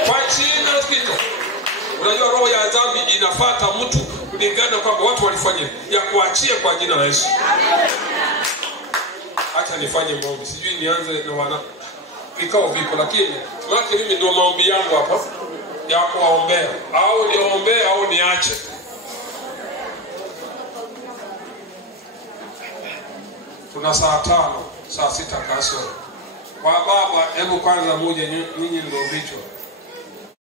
kwa jina la Kristo. Unajua roho ya dhambi inafuata mtu kulingana kwamba watu walifanya ya kuachie kwa jina la Yesu. Acha nifanye maombi. Sijui nianze na wana vikao vipo, lakini wake mimi ndio maombi yangu hapa ya kuwaombea. Au niombee au niache. Tuna saa 5, saa 6 kasoro. Kwa baba, hebu kwanza moja nyinyi ndio vichwa.